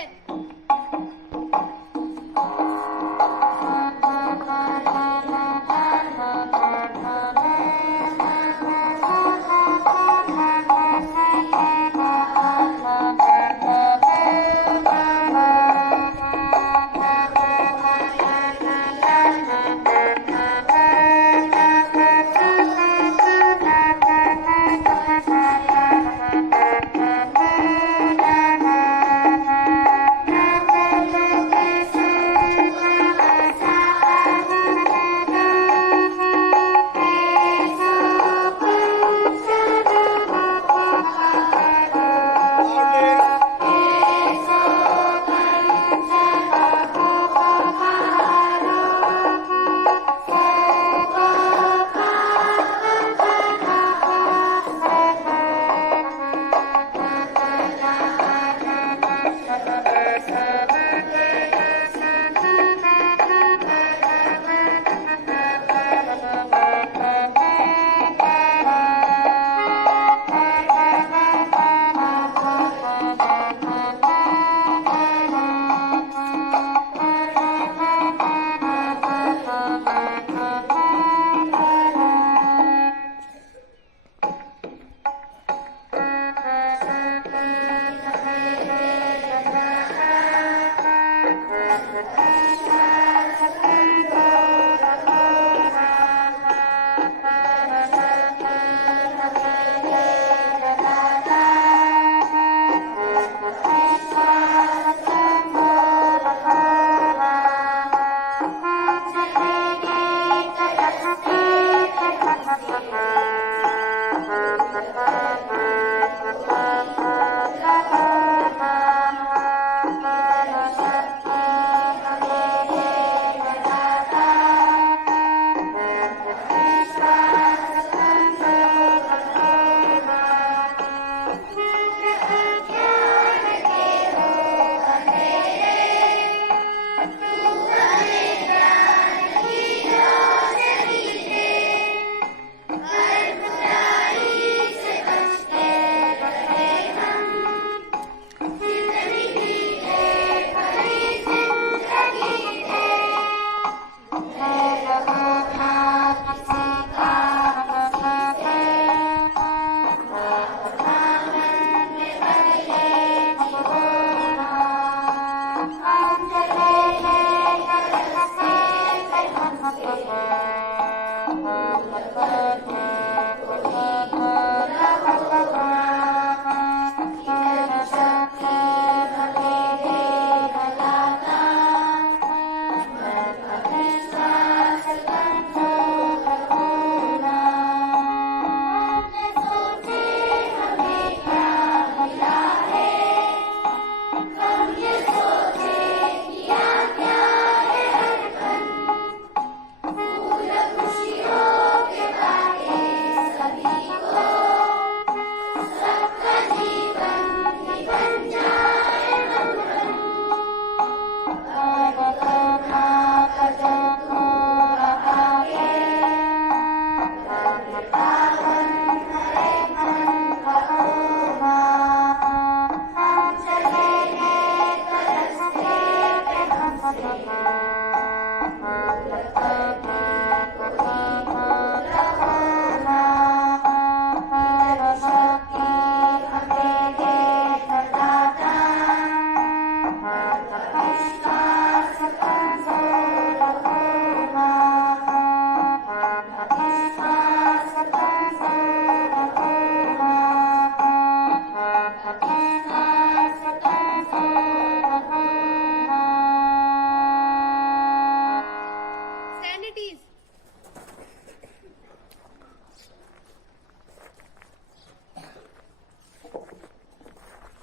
again.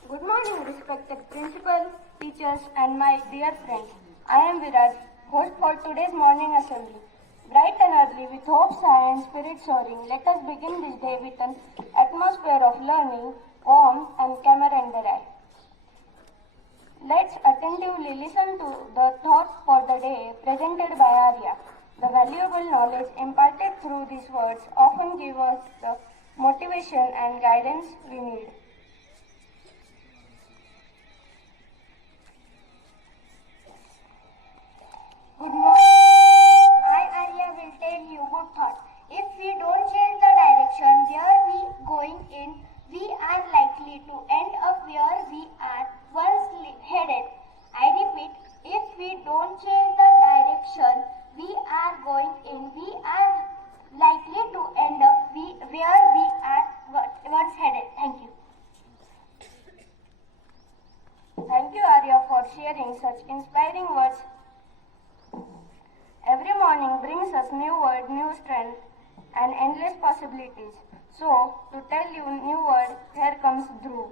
Good morning, respected principal, teachers, and my dear friends. I am Viraj, host for today's morning assembly. Bright and early, with hope, and spirit soaring, let us begin this day with an atmosphere of learning, warmth, and camaraderie. Let's attentively listen to the thought for the day presented by Arya. The valuable knowledge imparted through these words often give us the motivation and guidance we need. hearing such inspiring words. Every morning brings us new word, new strength, and endless possibilities. So, to tell you new word, here comes Dhruv.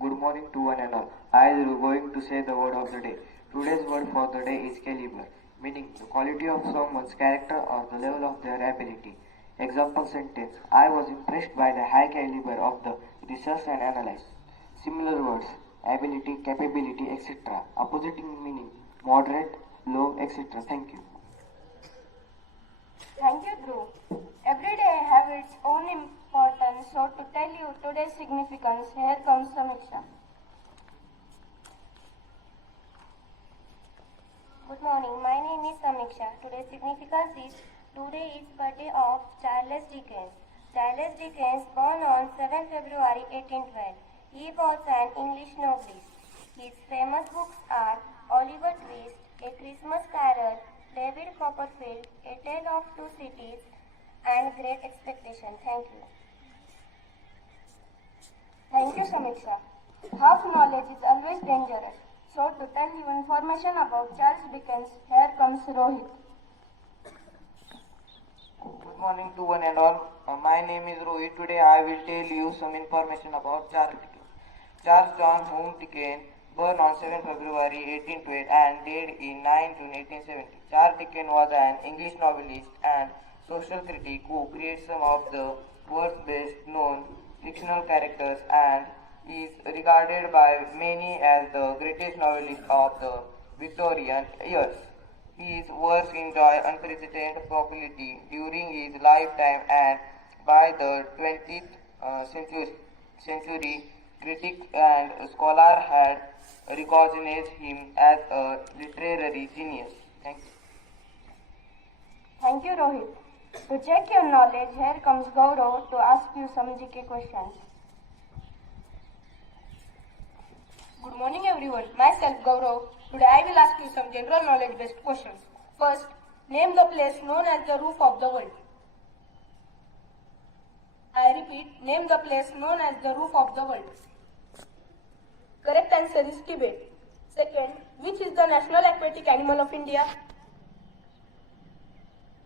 Good morning to one and all. I am going to say the word of the day. Today's word for the day is caliber, meaning the quality of someone's character or the level of their ability. Example sentence: I was impressed by the high caliber of the research and analysis. Similar words: ability, capability, etc. Opposite meaning: moderate, low, etc. Thank you. Thank you, Dhruv. Every day have its own importance, so to tell you today's significance, here comes Samiksha. Good morning. My name is Samiksha. Today's significance is today is birthday of Charles Dickens. Charles Dickens born on 7 February 1812. He was an English novelist. His famous books are Oliver Twist, A Christmas Carol, David Copperfield, A Tale of Two Cities, and Great Expectation. Thank you. Thank you, Samiksha. Half knowledge is always dangerous. So to tell you information about Charles Dickens, here comes Rohit. Good morning to one and all. My name is Rohit. Today I will tell you some information about Charles Dickens. Charles John Hume Dickens, born on 7 February 1812 and died in 9 June 1870. Charles Dickens was an English novelist and social critic who created some of the world's best known fictional characters and is regarded by many as the greatest novelist of the Victorian years. His works enjoyed unprecedented popularity during his lifetime, and by the 20th century, critics and scholars had recognized him as a literary genius. Thank you. Thank you, Rohit. To check your knowledge, here comes Gaurav to ask you some GK questions. Good morning everyone, myself Gaurav. Today I will ask you some general knowledge based questions. First, name the place known as the roof of the world. I repeat, name the place known as the roof of the world. Correct answer is Tibet. Second, which is the national aquatic animal of India?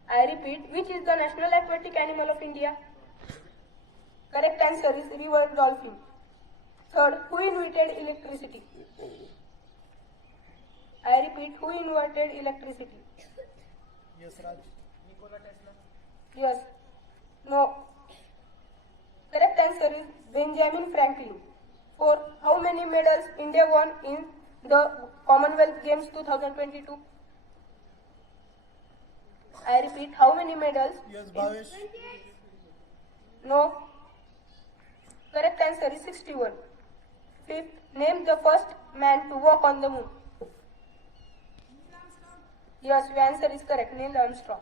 I repeat, which is the national aquatic animal of India? Correct answer is river dolphin. Third, who invented electricity? I repeat, who invented electricity? Yes, Raj. Nikola Tesla. Yes. No. Correct answer is Benjamin Franklin. Fourth, how many medals India won in the Commonwealth Games 2022? I repeat, how many medals? Yes, Bhavesh. No. Correct answer is 61. Fifth, name the first man to walk on the moon. Yes, your answer is correct. Neil Armstrong.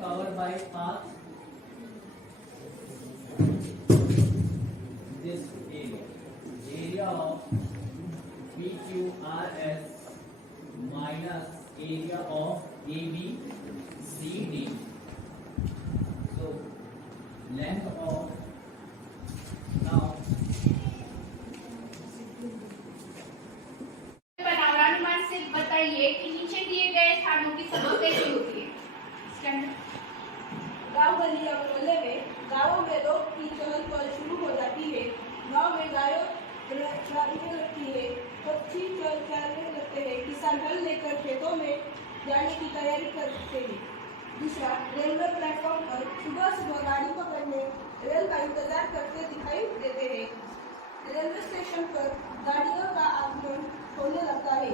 covered by path. This area of PQRS minus area of ABCD. So length of now अनुमान से बताइए कि नीचे दिए गए स्थानों की सभा कैसी होती है। गांव गली और मोहल्ले में गांवों में लोग की चहल पहल शुरू हो जाती है। गांव में गायों चराने लगती है, पक्षी चरने लगते हैं, किसान हल लेकर खेतों में जाने की तैयारी करते हैं। दूसरा, रेलवे प्लेटफॉर्म पर सुबह सुबह गाड़ी पकड़ने रेल का इंतजार करते दिखाई देते हैं। रेलवे स्टेशन पर गाड़ियों का आगमन होने लगता है।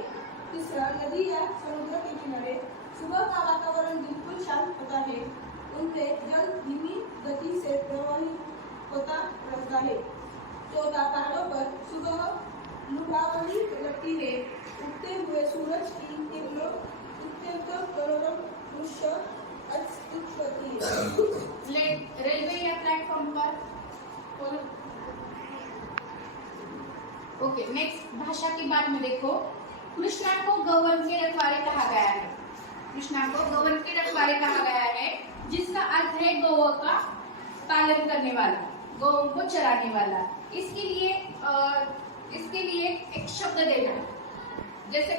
तीसरा, नदी या समुद्र के किनारे सुबह का वातावरण बिल्कुल शांत होता है। उनमें जल धीमी गति से प्रवाहित होता रहता है। चौथा, पहाड़ों पर सुबह लुभावनी लगती है। उगते हुए सूरज की किरणों अत्यंत मनोरम दृश्य अस्तित्व करती है। रेलवे या प्लेटफॉर्म पर ओके नेक्स्ट भाषा की बात में देखो, कृष्णा को गौवन के रखवारे कहा गया है। कृष्णा को गौवन के रखवारे कहा गया है, जिसका अर्थ है गौ का पालन करने वाला, गौ को चराने वाला। इसके लिए एक शब्द देना, जैसे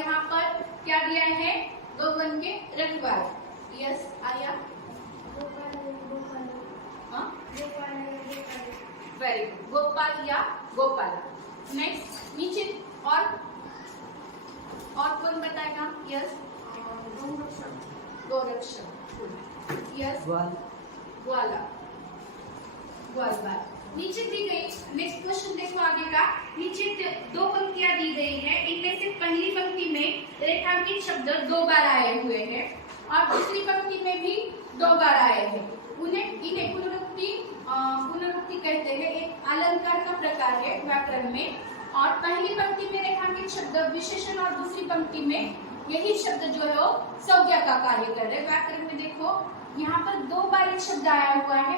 यहाँ पर क्या दिया है, गौवन के रखवारे। यस आया, वेरी गुड, गोपाल या गोपाला। नेक्स्ट नीचे और कौन बताएगा? यस गोरक्षक। यस ग्वाला, ग्वालबाल। नीचे दी गई नेक्स्ट क्वेश्चन देखो आगे का। नीचे दो पंक्तियां दी गई है, इनमें से पहली पंक्ति में रेखांकित शब्द 2 बार आए हुए हैं और दूसरी पंक्ति में भी 2 बार आए हैं। इन्हें पुनरुक्ति कहते हैं। एक अलंकार का प्रकार है व्याकरण में। और पहली पंक्ति में रेखांकित शब्द विशेषण और दूसरी पंक्ति में यही शब्द जो है वो संज्ञा का कार्य कर रहे हैं। व्याकरण में देखो यहाँ पर 2 बार एक शब्द आया हुआ है।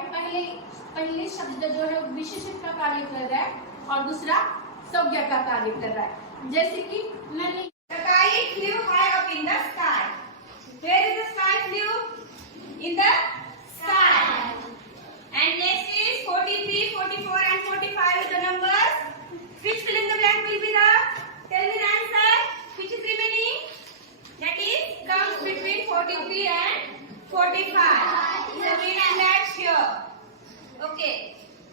पहले शब्द जो है विशेषण का कार्य कर रहा है और दूसरा संज्ञा का कार्य कर रहा है। जैसे कि मैंने The kite flew high up in the sky. Where is the sky flew? In the sky. And next is 43, 44 and 45 is the numbers. Which fill in the blank will be the? Tell me the answer. Which is remaining? That is comes between 43 and 45. So read and match here. Okay.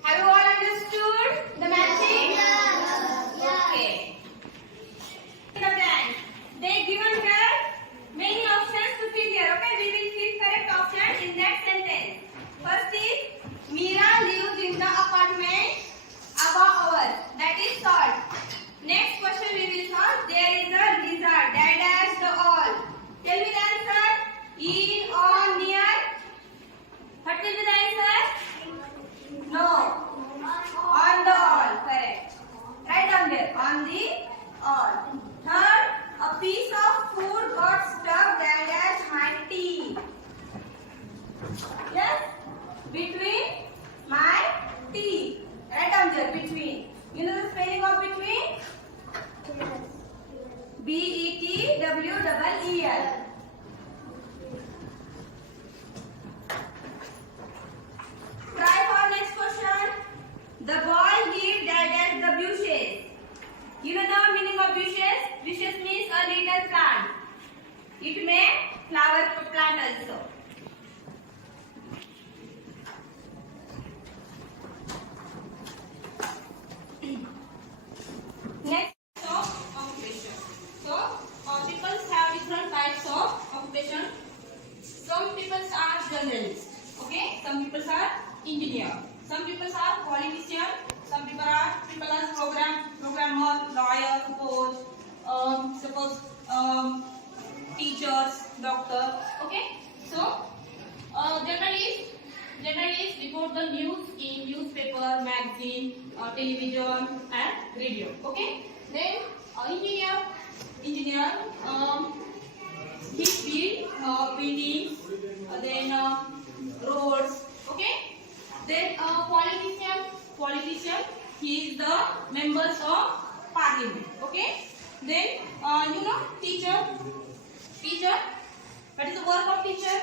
Have you all understood the matching? Okay. The blank. They given here many options to fill here. Okay, we will fill correct options in that sentence. First is Meera lives in the apartment above ours. That is solved. Next question we will solve. There is a lizard. Dash the all. Tell me the answer. In or near. What will be the answer? No. On the all. Correct. Write down there. On the all. Third, a piece of food got stuck dash my teeth. Yes? Between my teeth. Write down there. Between. You know the spelling of between? B-E-T-W-E-E-L. Try for next question. The boy lived dash the bushes. You know the meaning of bushes? Bushes means a little plant. It may flower plant also. Next of occupation. So people have different types of occupation. Some people are journalists. Okay. Some people are engineer. Some people are politician. Some people are programmer, lawyer, suppose teachers, doctor. Okay. So journalists report the news in newspaper, magazine, television, and radio. Okay. Then engineer he build buildings, then roads. Okay. Then politician. He is the members of parliament. Okay. Then teacher. What is the work of teacher?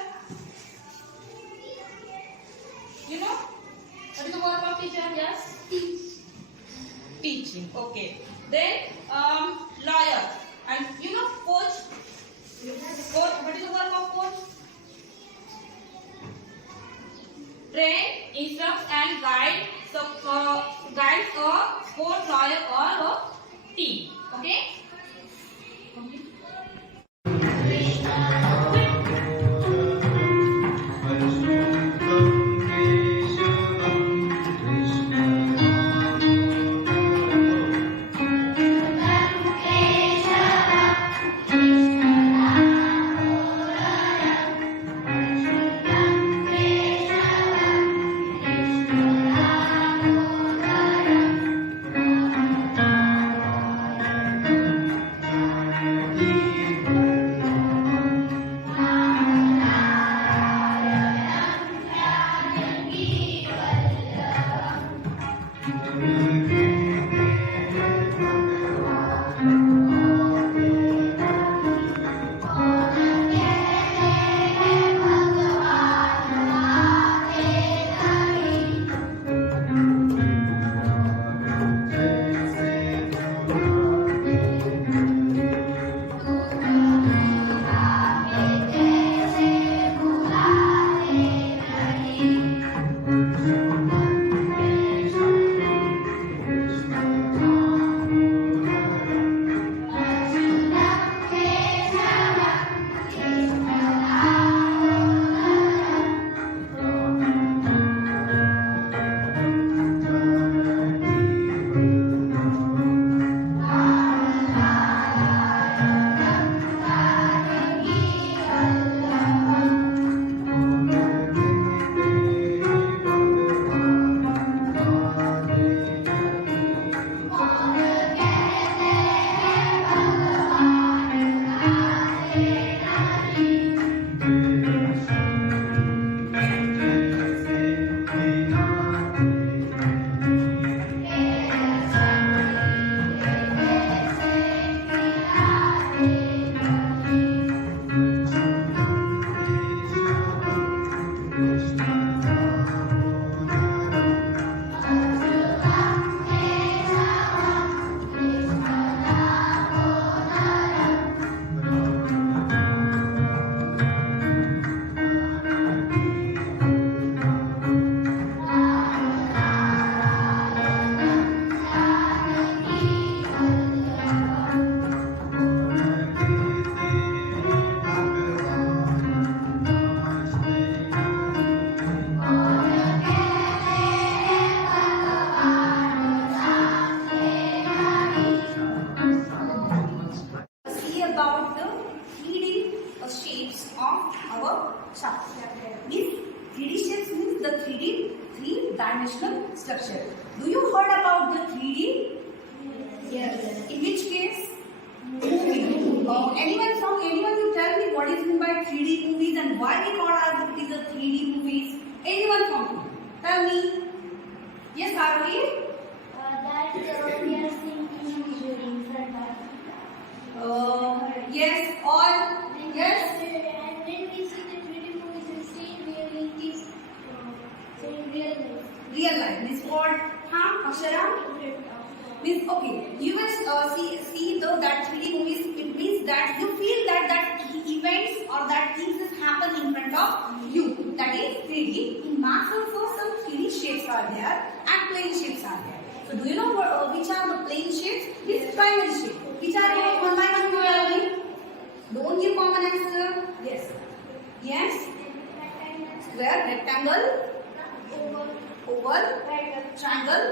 What is the work of teacher? Yes. Teaching. Okay. Then lawyer. And coach. What is the work of coach? Train, instruct and guide. So guides a sport, lawyer or a team. Okay. Three-dimensional structure. Do you heard about the 3D? Yes. In which case? Movie. Anyone will tell me what is meant by 3D movies and why we call as it is a 3D movies? Anyone from you? Tell me. Yes, Arvi? That we are seeing image in front of. Yes, or yes? And when we see the 3D movies, we see really this in real life. Real life. This called Akshara? Means okay. You will see though that 3D movies. It means that you feel that events or that things has happened in front of you. That is 3D. In math also some 3D shapes are there and plane shapes are there. So do you know which are the plane shapes? This primary shape. Which are they? One by one you are learning. Don't give common answer. Yes. Yes. Square, rectangle, oval, triangle,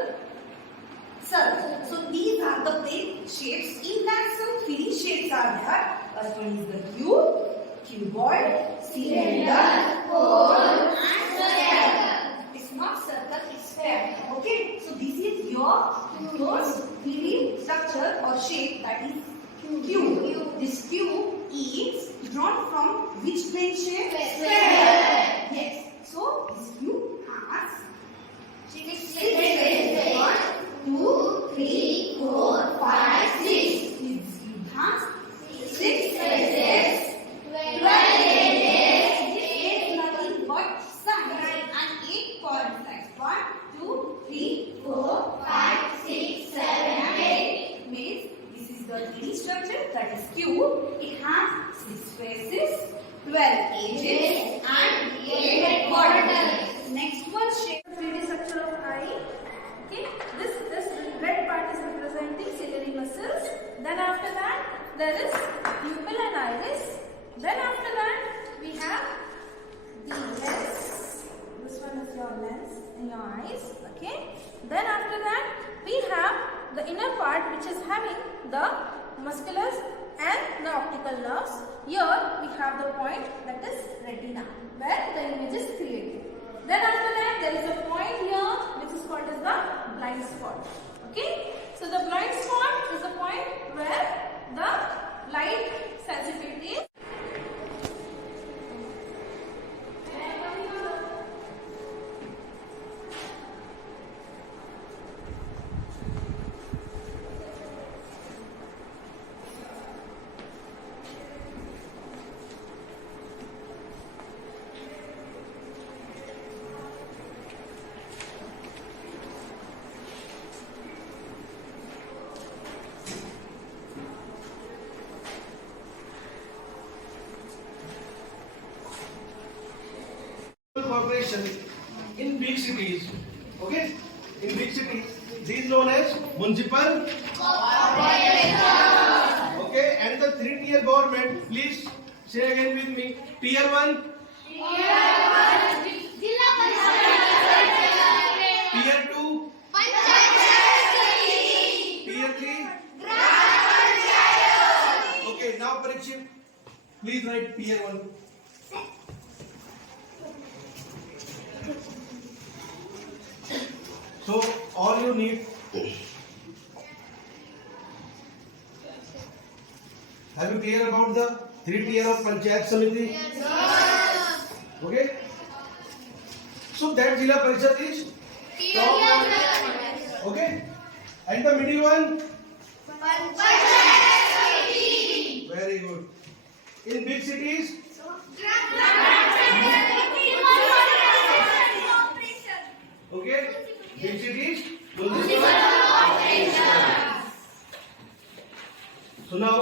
circle. So these are the plane shapes. In that some 3D shapes are there. First one is the cube, cuboid, cylinder, hole, and sphere. It's not circle, it's sphere. Okay. So this is your first 3D structure or shape, that is Cube. This cube is drawn from which plane shape? Yes. So this cube has 6 faces. 1, 2, 3, 4, 5, 6. This cube has 6 faces. 12 edges. This is nothing but sides and 8 corner sides. 1, 2, 3, 4, 5, 6, 7, and 8. Means this is the 3D structure, that is cube. It has 6 faces, 12 edges, and 8 corners. Next one, shape 3D structure of eye. Okay, this red part is representing ciliary muscles. Then after that, there is pupil and iris. Then after that, we have the lens. This one is your lens in your eyes. Okay. Then after that, we have the inner part which is having the musculars and the optical nerves. Here we have the point that is retina, where the image is created. Then after that, there is a point here which is called as the blind spot. Okay. So the blind spot is the point where the light sensitivity is. Corporation in big cities, okay? In big cities, this is known as municipal corporation. Okay, and the 3-tier government, please say again with me. Tier 1, Tier 2, Tier 3. Okay, now Parikshit, please write Tier 1. So all you need, have you clear about the 3 tier of Panchayat Samiti? Yes. Okay. So that Jila Parishad is top one. Okay. And the middle one? Very good. In big cities? Okay. Big cities? Municipal corporation. So now